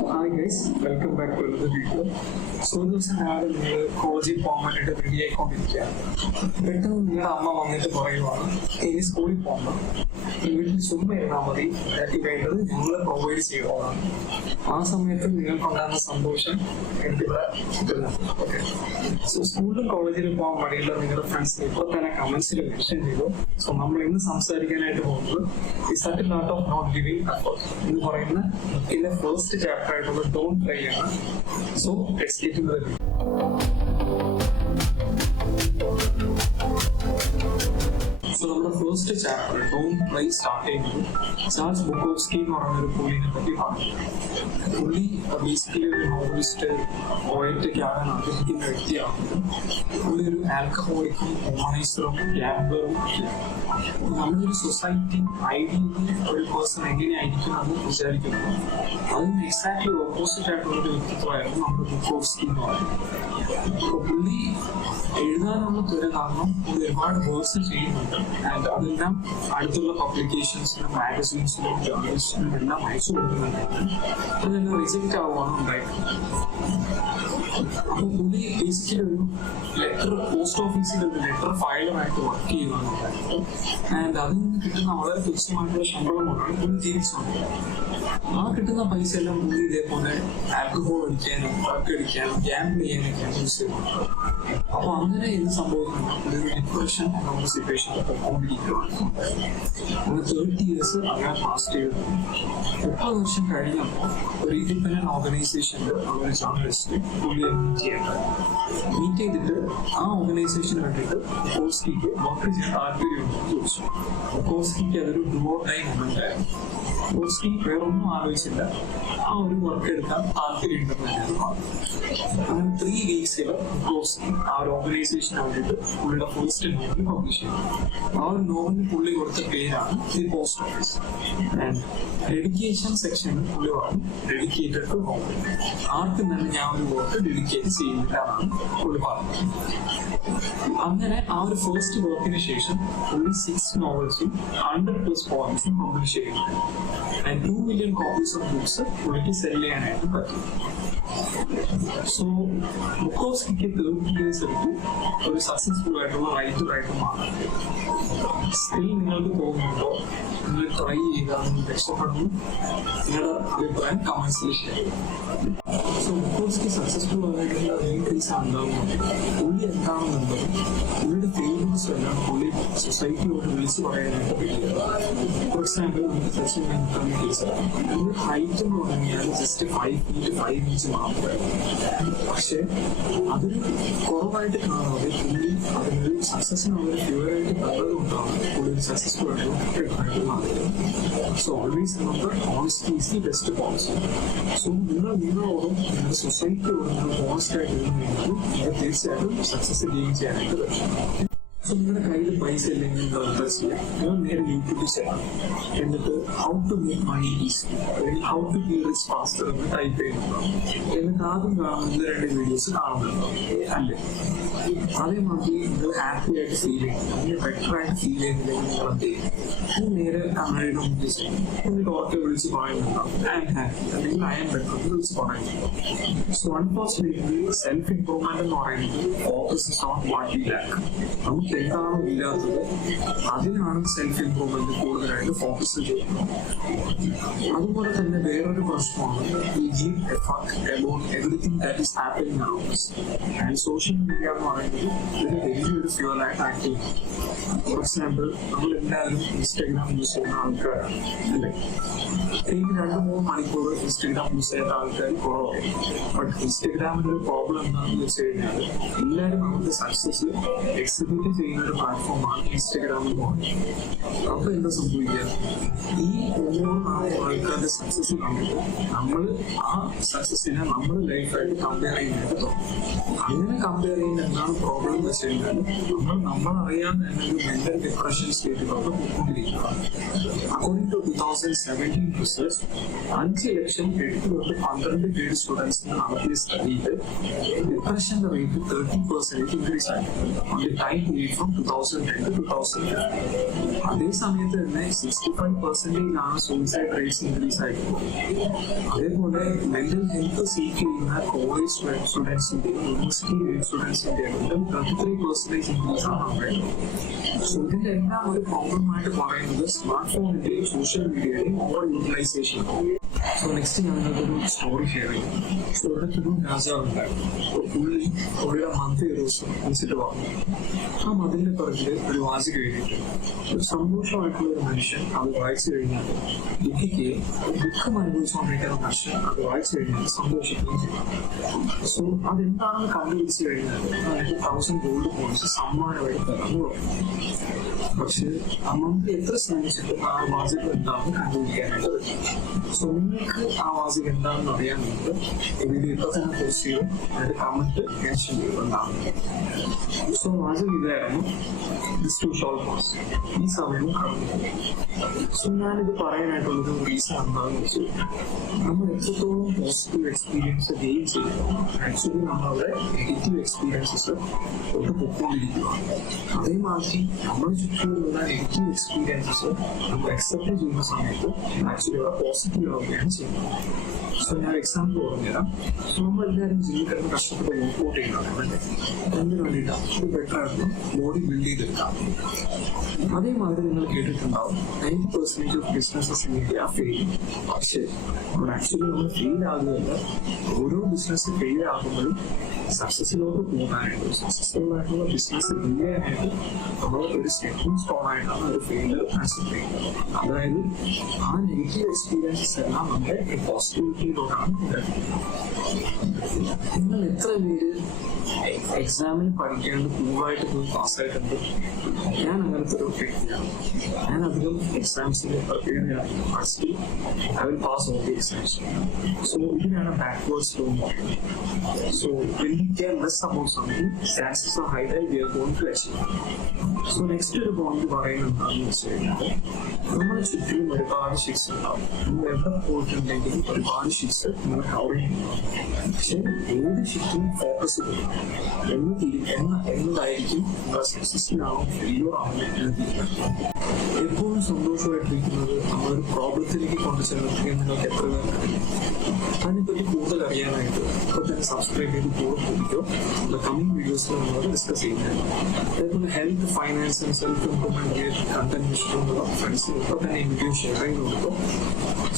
Hi guys welcome back to another video so ഒരു ദിവസം രാവിലെ നിങ്ങൾ കോളേജിൽ പോകാൻ വേണ്ടിയിട്ട് റെഡി ആയിക്കൊണ്ടിരിക്കുകയാണ്. പെട്ടെന്ന് നിങ്ങളുടെ അമ്മ വന്നിട്ട് പറയുവാണ് ഇനി സ്കൂളിൽ പോകണം വീട്ടിൽ ചുമ്മാ ഇരുന്നാൽ മതി. എനിക്ക് വേണ്ടത് ഞങ്ങൾ പ്രൊവൈഡ് ചെയ്യുന്നതാണ് ആ സമയത്ത് നിങ്ങൾക്കുണ്ടാകുന്ന സന്തോഷം എനിക്കിവിടെ കിട്ടുന്നു ഓക്കെ സോ സ്കൂളിലും കോളേജിലും പോകാൻ മടിയുള്ള നിങ്ങളുടെ ഫ്രണ്ട്സിന് ഇപ്പോൾ തന്നെ കമന്റ്സിൽ മെൻഷൻ ചെയ്തു. സോ നമ്മൾ ഇന്ന് സംസാരിക്കാനായിട്ട് പോകുന്നത് ഈ subtle note of not giving effort എന്ന് പറയുന്ന ബുക്കിലെ ഫസ്റ്റ് ചാപ്റ്റർ ആയിട്ടുള്ള ഡോൺ ട്രൈ ആണ്. സോ ലെറ്റ്സ് ഗെറ്റ് സോ നമ്മുടെ first chapter don't try start ചെയ്യുന്നത് ചാൾസ് ബുക്കോവ്സ്കി എന്ന് പറയുന്ന ഒരു പുള്ളിനെ പറ്റി പറഞ്ഞു. പുള്ളി ബേസിക്കലി ഒരു നോവലിസ്റ്റ് പോയറ്റ് ഒക്കെ ആകാൻ ആഗ്രഹിക്കുന്ന വ്യക്തിയാണ്. പുള്ളി ഒരു ആൽക്കഹോളിക്കും ഹ്യൂമനൈസറും ഗ്യാമ്പറും നമ്മളൊരു സൊസൈറ്റി ഐഡിയലി ഒരു പേഴ്സൺ എങ്ങനെയായിരിക്കും എന്ന് വിചാരിക്കുന്നു. അതിന് എക്സാക്ട്ലി ഓപ്പോസിറ്റ് ആയിട്ടുള്ള ഒരു വ്യക്തിത്വമായിരുന്നു നമ്മുടെ ബുക്കോവ്സ്കി എന്ന് പറയുന്നത്. അപ്പൊ പുള്ളി എഴുതാനുള്ള തുര കാരണം പുള്ളി ഒരുപാട് വേർക്സ് ചെയ്യുന്നുണ്ട്. ആൻഡ് അതെല്ലാം അടുത്തുള്ള പബ്ലിക്കേഷൻസിനും മാഗസീൻസിനും ജേർണലിസ്റ്റിനും എല്ലാം അയച്ചു കൊടുക്കുന്നുണ്ടായിരുന്നു. അതെല്ലാം റിജക്റ്റ് ആവുകയാണ് ഉണ്ടായിട്ടുള്ളത് അപ്പൊ പുള്ളി ബേസിക്കലി ഒരു ലെറ്റർ പോസ്റ്റ് ഓഫീസിൽ ഒരു ലെറ്റർ ഫയലറായിട്ട് വർക്ക് ചെയ്യുന്നുണ്ടായിരുന്നു. ആൻഡ് അതിൽ നിന്ന് കിട്ടുന്ന വളരെ തുച്ഛമായിട്ടുള്ള ശമ്പളമാണ് പുള്ളി ജീവിച്ചുകൊണ്ടിരുന്നത് ആ കിട്ടുന്ന പൈസ എല്ലാം പുള്ളി ഇതേപോലെ ആൽക്കഹോൾ അടിക്കാനും ഡ്രഗ് അടിക്കാനും ഗ്യാമ്പിൾ ചെയ്യാനൊക്കെയാണ് യൂസ് ചെയ്യുന്നത് അപ്പൊ അങ്ങനെ എന്ത് സംഭവിക്കുന്നു? ഡിപ്രഷൻ എന്നുള്ള സിറ്റുവേഷനിൽ പോയിക്കൊണ്ടിരിക്കുകയാണ് ഒരു തേർട്ടി ഇയേഴ്സ് അങ്ങനെ പാസ് ചെയ്തു. മുപ്പത് വർഷം കഴിഞ്ഞപ്പോൾ ഒരു ഇൻഡിപെൻഡന്റ് ഓർഗനൈസേഷനിൽ ഒരു ജേർണലിസ്റ്റ് പുള്ളിയെ മീറ്റ് ചെയ്യേണ്ടത് മീറ്റ് ചെയ്തിട്ട് ആ ഓർഗനൈസേഷന് വേണ്ടിയിട്ട് കോസ്കിക്ക് വർക്ക് ചെയ്യാൻ താല്പര്യമുണ്ടെന്ന് ചോദിച്ചു. കോസ്കിക്ക് അതൊരു ഡുവോ ടൈം ഉണ്ടായിരുന്നു. കോസ്കി വേറൊന്നും ആലോചിച്ചില്ല. ആ ഒരു വർക്ക് എടുക്കാൻ താല്പര്യമുണ്ടെന്ന് അങ്ങനെ ത്രീ വീക്സിൽ മോസ്റ്റ്ലി ആ ഒരു ഓർഗനൈസേഷന് വേണ്ടിയിട്ട് പുള്ളിയുടെ ഫസ്റ്റ് നോവൽ പബ്ലിഷ് ചെയ്തു. ആ ഒരു നോവലിന് പുള്ളി കൊടുത്ത പേരാണ് ദി പോസ്റ്റ് ഓഫീസ് ഡെഡിക്കേഷൻ സെക്ഷനിൽ പുള്ളി പറഞ്ഞു ഡെഡിക്കേറ്റഡ് ടു ഹോം ആർക്കും തന്നെ ഞാൻ ഒരു വർക്ക് ഡെഡിക്കേറ്റ് ചെയ്യുന്നില്ല പുള്ളി പറഞ്ഞത് അങ്ങനെ ആ ഒരു ഫസ്റ്റ് വർക്കിന് ശേഷം പുള്ളി സിക്സ് നോവൽസും ഹൺഡ്രഡ് പ്ലസ് പോയിന്റ്സും പബ്ലിഷ് ചെയ്യുന്നുണ്ട് and two million copies of books പുള്ളിക്ക് സെൽ ചെയ്യാനായിട്ട് പറ്റും സോ ബുക്കോസ്കിക്ക് തേർട്ടി ഇയേഴ്സ് എടുത്തു ഒരു സക്സസ്ഫുൾ ആയിട്ടുള്ള റൈറ്റർ ആയിട്ട് മാറാൻ സ്റ്റിൽ നിങ്ങൾക്ക് തോന്നുന്നുണ്ടോ നിങ്ങൾ ട്രൈ ചെയ്താൽ നിങ്ങൾ രക്ഷപ്പെടുന്നു നിങ്ങളുടെ അഭിപ്രായം കമന്റ്സിൽ ഷെയർ സോ ബുക്കോസ്കി സക്സസ്ഫുൾ ആയിട്ടുള്ള റീൽസ് ഉണ്ടാകുന്നത് പുള്ളി എന്താണെന്നുള്ളത് പുള്ളിയുടെ ഫെയിലിയേഴ്സ് എല്ലാം പുള്ളി സൊസൈറ്റിയോട് വിളിച്ചു പറയാനായിട്ട് പറ്റിയത് ഫോർ എക്സാമ്പിൾ നമുക്ക് സച്ചിൻ വിളിച്ചത് പുള്ളി ഹൈറ്റ് എന്ന് പറഞ്ഞാൽ just five feet five inch മാത്രമേ പക്ഷെ അതൊരു കുറവായിട്ട് കാണാതെ പുള്ളി അതിനൊരു സക്സസിനുള്ള ഒരു ഫ്യൂറായിട്ട് കണ്ടതുകൊണ്ടാണ് പുള്ളി ഒരു സക്സസ്ഫുൾ ആയിട്ട് മാറിയത് so always remember honesty is the best policy so നിങ്ങൾ നിങ്ങളോടും നിങ്ങളുടെ സൊസൈറ്റിയോടും നിങ്ങൾ ഹോണസ്റ്റ് ആയിട്ട് ഇരുന്നു കഴിഞ്ഞാൽ തീർച്ചയായിട്ടും സക്സസ് ഗെയിൻ ചെയ്യാനായിട്ട് പറ്റും നിങ്ങളുടെ കയ്യിൽ പൈസ ഇല്ലെങ്കിൽ ഞാൻ എന്നിട്ട് how to make money easy അല്ലെങ്കിൽ how to be rich faster എന്ന് ടൈപ്പ് എന്നിട്ട് ആദ്യം കാണുന്ന രണ്ട് വീഡിയോസ് കാണുന്നുണ്ടോ? അല്ലേ? അതേമാതിരി നിങ്ങൾ ഹാപ്പി ആയിട്ട് ഫീൽ ചെയ്യുന്നു നിങ്ങൾ ബെറ്റർ ആയിട്ട് ഫീൽ ചെയ്യുന്നില്ലെങ്കിൽ നിങ്ങൾ എന്ത് ചെയ്യും? നേരെ കണ്ണാടിയുടെ മുന്നിൽ ചെയ്യും എന്നിട്ട് ഓർക്കെ വിളിച്ച് പറയുന്നുണ്ടോ. ഐ എം ഹാപ്പി അല്ലെങ്കിൽ ഐ എം ബെറ്റർ എന്ന് വിളിച്ച് പറയുന്നുണ്ടോ. സോ അൺഫോർച്ചുനേറ്റ്ലി സെൽഫ് ഇംപ്രൂവ്മെന്റ് എന്ന് പറയുന്നത് focus on what we lack നമുക്ക് എന്താണോ ഇല്ലാത്തത്? അതിനാണ് സെൽഫ് ഇംപ്രൂവ്മെന്റ് കൂടുതലായിട്ട് ഫോക്കസ് ചെയ്യുന്നത്. അതുപോലെ തന്നെ വേറൊരു പ്രശ്നമാണ് ഈ give effort about everything that is happening and social media എന്ന് പറയുന്നത് ഒരു വലിയൊരു ഫ്യൂലായിട്ട് ആക്ട് ചെയ്യുന്നു ഫോർ എക്സാമ്പിൾ നമ്മൾ എല്ലാവരും ഇൻസ്റ്റാഗ്രാം യൂസ് ചെയ്യുന്ന ആൾക്കാരാണ് അല്ലേ? എനിക്ക് രണ്ട് മൂന്ന് മണിക്കൂർ ഇൻസ്റ്റാഗ്രാം യൂസ് ചെയ്യുന്ന ആൾക്കാർ കുറവായി ബട്ട് ഇൻസ്റ്റാഗ്രാമിന്റെ ഒരു പ്രോബ്ലം എന്താണെന്ന് വെച്ച് കഴിഞ്ഞാൽ എല്ലാവരും നമുക്ക് സക്സസ് എക്സിബിറ്റ് ചെയ്യുന്ന ഒരു പ്ലാറ്റ്ഫോമാണ് ഇൻസ്റ്റഗ്രാം എന്ന് പറയുന്നത്. അപ്പൊ എന്താ സംഭവിക്കുക? ഈ ഓരോ നാല് ആൾക്കാരുടെ സക്സസ് കണ്ടിട്ട് നമ്മൾ ആ സക്സസിനെ നമ്മുടെ ലൈഫായിട്ട് കമ്പയർ തുടങ്ങും അങ്ങനെ കമ്പയർ ചെയ്യുന്ന എന്താണ് പ്രോബ്ലം എന്ന് വെച്ച് കഴിഞ്ഞാൽ നമ്മൾ നമ്മൾ അറിയാൻ തന്നെ ഒരു മെന്റൽ ഡിപ്രഷൻ സ്റ്റേറ്റിലൊക്കെ പോയിക്കൊണ്ടിരിക്കും. According to two thousand seventeen research അഞ്ച് ലക്ഷം എട്ട് തൊട്ട് പന്ത്രണ്ട് ഗ്രേഡ് സ്റ്റുഡൻസിന് നടത്തിയ സ്റ്റഡിയിൽ ഡിപ്രഷന്റെ റേറ്റ് തേർട്ടി പെർസെന്റേജ് ഇൻക്രീസ് ആയിട്ടുണ്ട് on the time period from two thousand ten to two thousand അതേ സമയത്ത് തന്നെ സിക്സ്റ്റി ഫൈവ് പെർസെന്റേജ് ആണ് സൂയിസൈഡ് റേറ്റ്സ് ഇൻക്രീസ് ആയിട്ടുള്ളത് അതേപോലെ മെന്റൽ ഹെൽത്ത് സീക്ക് ചെയ്യുന്ന കോളേജ് സ്റ്റുഡൻസിന്റെയും യൂണിവേഴ്സിറ്റി ഗ്രേഡ് സ്റ്റുഡൻസിന്റെയും തേർട്ടി ത്രീ പെർസെന്റേജ് ഇൻക്രീസ് ആണ് ഉണ്ടായിട്ടുള്ളത് സോ ഇതിന്റെ എല്ലാം ഒരു this smartphone age, social media and getting utilization. So next ഞാൻ നിങ്ങൾക്കൊരു സ്റ്റോറി ഷെയർ ചെയ്യും. സ്റ്റോറിയുടെ ഒരു രാജാവ് ഉണ്ടായിരുന്നു അപ്പോൾ പുള്ളി പുള്ളിയുടെ മന്ത്രി ഒരു ദിവസം വിളിച്ചിട്ട് പറഞ്ഞു ആ മതിലിന്റെ പുറകിൽ ഒരു വാചകം എഴുതിയിട്ടുണ്ട്. ഒരു സന്തോഷമായിട്ടുള്ള ഒരു മനുഷ്യൻ അത് വായിച്ചു കഴിഞ്ഞാൽ ദുഃഖിക്കുകയും ദുഃഖം അനുഭവിച്ചുകൊണ്ടിരിക്കുന്ന മനുഷ്യൻ അത് വായിച്ചു കഴിഞ്ഞാൽ സന്തോഷിക്കുകയും ചെയ്യും. സോ അതെന്താണെന്ന് കണ്ടുപിടിച്ച് കഴിഞ്ഞാൽ അതിന് തൗസൻഡ് ഗോൾഡ് പോയിന്റ്സ് സമ്മാനമായിട്ട് തരാന്ന് പറഞ്ഞു പക്ഷെ മന്ത്രി എത്ര ശ്രമിച്ചിട്ടും ആ വാചകം എന്താണെന്ന് കണ്ടുപിടിക്കാനായിട്ട് പറ്റും സോ നിങ്ങൾക്ക് ആ വാചകം എന്താണെന്ന് അറിയാമെങ്കിൽ വീഡിയോ ഇപ്പൊ തന്നെ പോസ്റ്റ് ചെയ്യും അതിന്റെ കമന്റ് മെൻഷൻ ചെയ്യുന്നുണ്ടാവും സോ വാചകം ഇതായിരുന്നു ദിസ് ടു ഷോൾ പാസ് ഈ സമയം സോ ഞാനിത് പറയാനായിട്ടുള്ളൊരു റീസൺ എന്താണെന്ന് വെച്ചാൽ നമ്മൾ എത്രത്തോളം പോസിറ്റീവ് എക്സ്പീരിയൻസ് ഗെയിൻ ചെയ്യുന്നു ആക്ച്വലി നമ്മളുടെ നെഗറ്റീവ് എക്സ്പീരിയൻസസ് തൊട്ട് പൊക്കോണ്ടിരിക്കുകയാണ് അതേമാതിരി നമ്മുടെ ചുറ്റുമുള്ള നെഗറ്റീവ് എക്സ്പീരിയൻസസ് നമ്മൾ അക്സെപ്റ്റ് ചെയ്യുന്ന സമയത്ത് ആക്ച്വലി അവിടെ പോസിറ്റീവ് ആവുകയാണ് ചെയ്യുന്നത് സോ ഞാൻ എക്സാമ്പിൾ പറഞ്ഞുതരാം. സോ നമ്മൾ എല്ലാവരും ജീവിതത്തിൽ കഷ്ടപ്പെട്ട് വർക്ക്ഔട്ട് ചെയ്യുന്നതാണ് അല്ലേ? എന്തിനു വേണ്ടിയിട്ടാണ് ഒരു ബെറ്റർ ആയിരുന്നു ബോഡി ബിൽഡ് ചെയ്തെടുക്കാം. അതേമാതിരി നിങ്ങൾ കേട്ടിട്ടുണ്ടാവും. Ninety percentage of businesses in India fail പക്ഷേ നമ്മൾ ആക്ച്വലി നമ്മൾ ഫെയിൽ ആകുകയല്ല ഓരോ ബിസിനസ് ഫെയിൽ ആകുമ്പോഴും സക്സസിലോട്ട് പോകാനായിട്ട് സക്സസ്ഫുൾ ആയിട്ടുള്ള ബിസിനസ് ബിൽഡ് ചെയ്യാനായിട്ട് നമ്മൾ ഒരു സ്റ്റെപ്പിംഗ് സ്റ്റോൺ ആയിട്ടാണ് ഒരു ഫെയിലിയർ കൺസിഡർ ചെയ്യുന്നത്. അതായത് ആ നെഗറ്റീവ് എക്സ്പീരിയൻസസ് എല്ലാം നമ്മുടെ പോസിറ്റിവിറ്റി നിങ്ങൾ എത്ര പേര് എക്സാമിന് പഠിക്കാണ്ട് പൂവായിട്ട് പോയി പാസ്സായിട്ടുണ്ട് ഞാൻ അങ്ങനത്തെ ഒരു വ്യക്തിയാണ്. ഞാൻ അധികം എക്സാംസിന് first I will pass of the exams so ഇതിനാണ് backwards flow so when we care less about something chances are high that we are going to achieve so next ഒരു പോയിന്റ് പറയുന്നത് എന്താണെന്ന് വെച്ച് കഴിഞ്ഞാൽ നമ്മുടെ ചുറ്റിലും ഒരുപാട് ശിക്ഷ ഉണ്ടാവും. നമ്മൾ എവിടെ പോയിട്ടുണ്ടെങ്കിലും ഒരുപാട് ഷിറ്റ്സ് നമ്മൾ കവർ ചെയ്യുന്നുണ്ടാവും പക്ഷെ ഏത് ഷിറ്റും ഫോക്കസ് ചെയ്യും എന്ന് എന്ന എന്നതായിരിക്കും നമ്മുടെ സക്സസ്ഫുള്ളാണോ ഫെയിലോ ആണോ എന്ന് തീരുമാനിക്കും എപ്പോഴും സന്തോഷമായിട്ടിരിക്കുന്നത് നമ്മളൊരു പ്രോബ്ലത്തിലേക്ക് കൊണ്ടു നിങ്ങൾക്ക് എത്ര പേർക്കറിയാം അതിനെപ്പറ്റി കൂടുതൽ അറിയാനായിട്ട് തന്നെ സബ്സ്ക്രൈബ് ചെയ്ത് കൂടെ നമ്മുടെ കമ്മിങ് വീഡിയോസിൽ നമ്മൾ ഡിസ്കസ് ചെയ്യുന്നത്. Health finance and self improvement content ഇഷ്ടമുള്ള ഫ്രണ്ട്സിന് ഇപ്പോൾ തന്നെ ഈ വീഡിയോ ഷെയർ ചെയ്ത് കൊടുക്കും.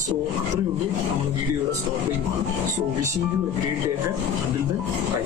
സോ അത്രയേ ഉള്ളൂ. നമ്മൾ വീഡിയോയുടെ stop ചെയ്യുമാണ് so wishing you a great day until the bye